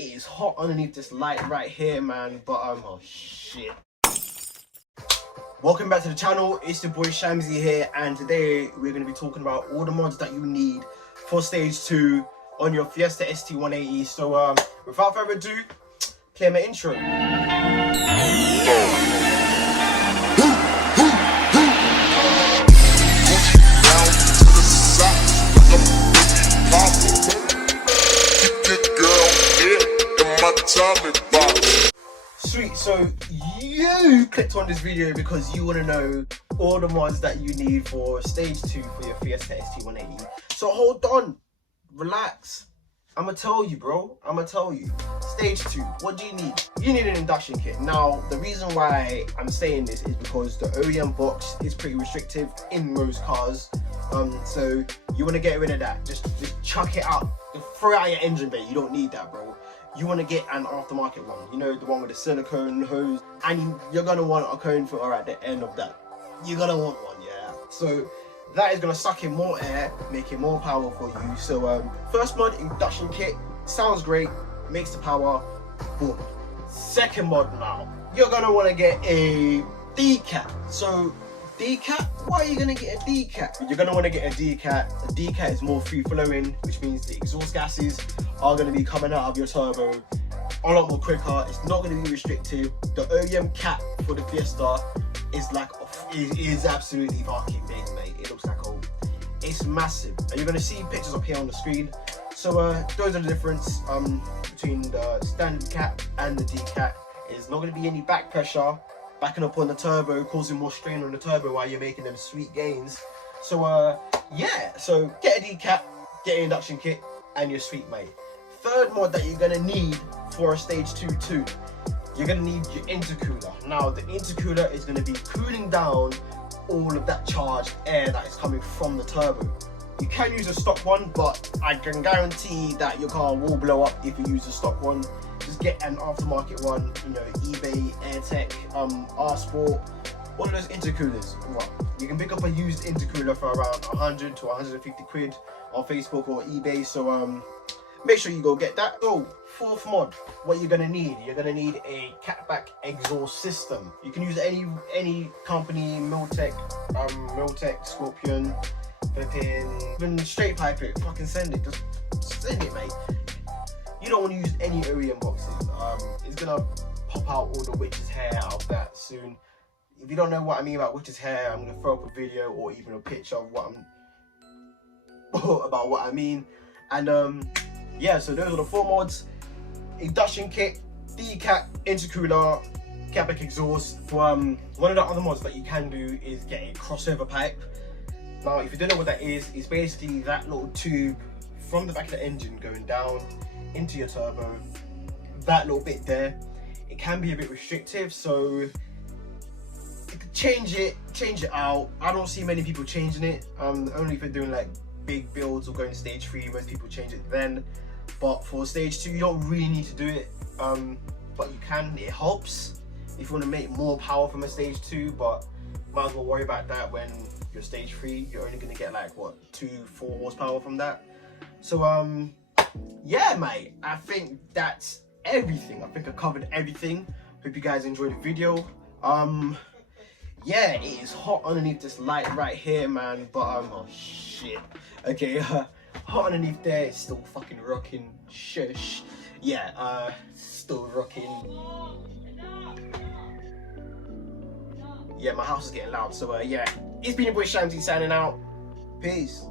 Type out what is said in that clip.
it is hot underneath this light right here, man. But oh shit. Welcome back to the channel. It's your boy Shamsi here, and today we're going to be talking about all the mods that you need for stage 2 on your Fiesta ST180. So without further ado, play my intro. Sweet, so you clicked on this video because you want to know all the mods that you need for stage 2 for your Fiesta ST180. So hold on, relax. I'm gonna tell you, bro. I'm gonna tell you. Stage 2, what do you need? You need an induction kit. Now, the reason why I'm saying this is because the OEM box is pretty restrictive in most cars. So you want to get rid of that. Just chuck it out. Just throw it out your engine bay. You don't need that, bro. You want to get an aftermarket one. You know, the one with the silicone hose. And you're going to want a cone filter at the end of that. You're going to want one, yeah. So that is going to suck in more air, make it more power for you. So first mod, induction kit. Sounds great. Makes the power. Boom. Second mod now. You're going to want to get a decat. So decat, why are you going to get a decat? You're going to want to get a decat. A decat is more free flowing, which means the exhaust gases are going to be coming out of your turbo a lot more quicker. It's not going to be restrictive. The OEM cap for the Fiesta is like, is absolutely fucking big, mate. It looks like it's massive. And you're going to see pictures up here on the screen. So those are the difference between the standard cap and the decat. There's not going to be any back pressure backing up on the turbo, causing more strain on the turbo while you're making them sweet gains. So yeah, so get a decat, get an induction kit, and you're sweet, mate. Third mod that you're gonna need for a stage 2 too, you're gonna need your intercooler. Now the intercooler is gonna be cooling down all of that charged air that is coming from the turbo. You can use a stock one, but I can guarantee that your car will blow up if you use a stock one. Just get an aftermarket one, you know, eBay, AirTech, R-Sport, all of those intercoolers. Well, you can pick up a used intercooler for around 100 to 150 quid on Facebook or eBay. So make sure you go get that. So fourth mod, what you're gonna need? You're gonna need a catback exhaust system. You can use any company, Miltech, Scorpion, even straight pipe it. Fucking send it. Just send it, mate. You don't want to use any OEM boxes. It's gonna pop out all the witch's hair out of that soon. If you don't know what I mean about witch's hair, I'm gonna throw up a video or even a picture of what about what I mean. And yeah, so those are the 4 mods: induction kit, decat, intercooler, catback exhaust. One of the other mods that you can do is get a crossover pipe. Now, if you don't know what that is, it's basically that little tube from the back of the engine going down into your turbo. That little bit there, it can be a bit restrictive, so you can change it out. I don't see many people changing it. Only if you're doing like big builds or going stage 3, most people change it then. But for stage 2, you don't really need to do it, but you can. It helps if you want to make more power from a stage 2, but might as well worry about that when you're stage 3. You're only going to get like what, 2-4 horsepower from that. So yeah, mate, I think that's everything. I think I covered everything. Hope you guys enjoyed the video. Yeah, it is hot underneath this light right here, man. But oh shit. Okay, hot underneath there. It's still fucking rocking. Shush. Yeah, still rocking. Yeah, my house is getting loud. So yeah, it's been your boy Shamsi signing out. Peace.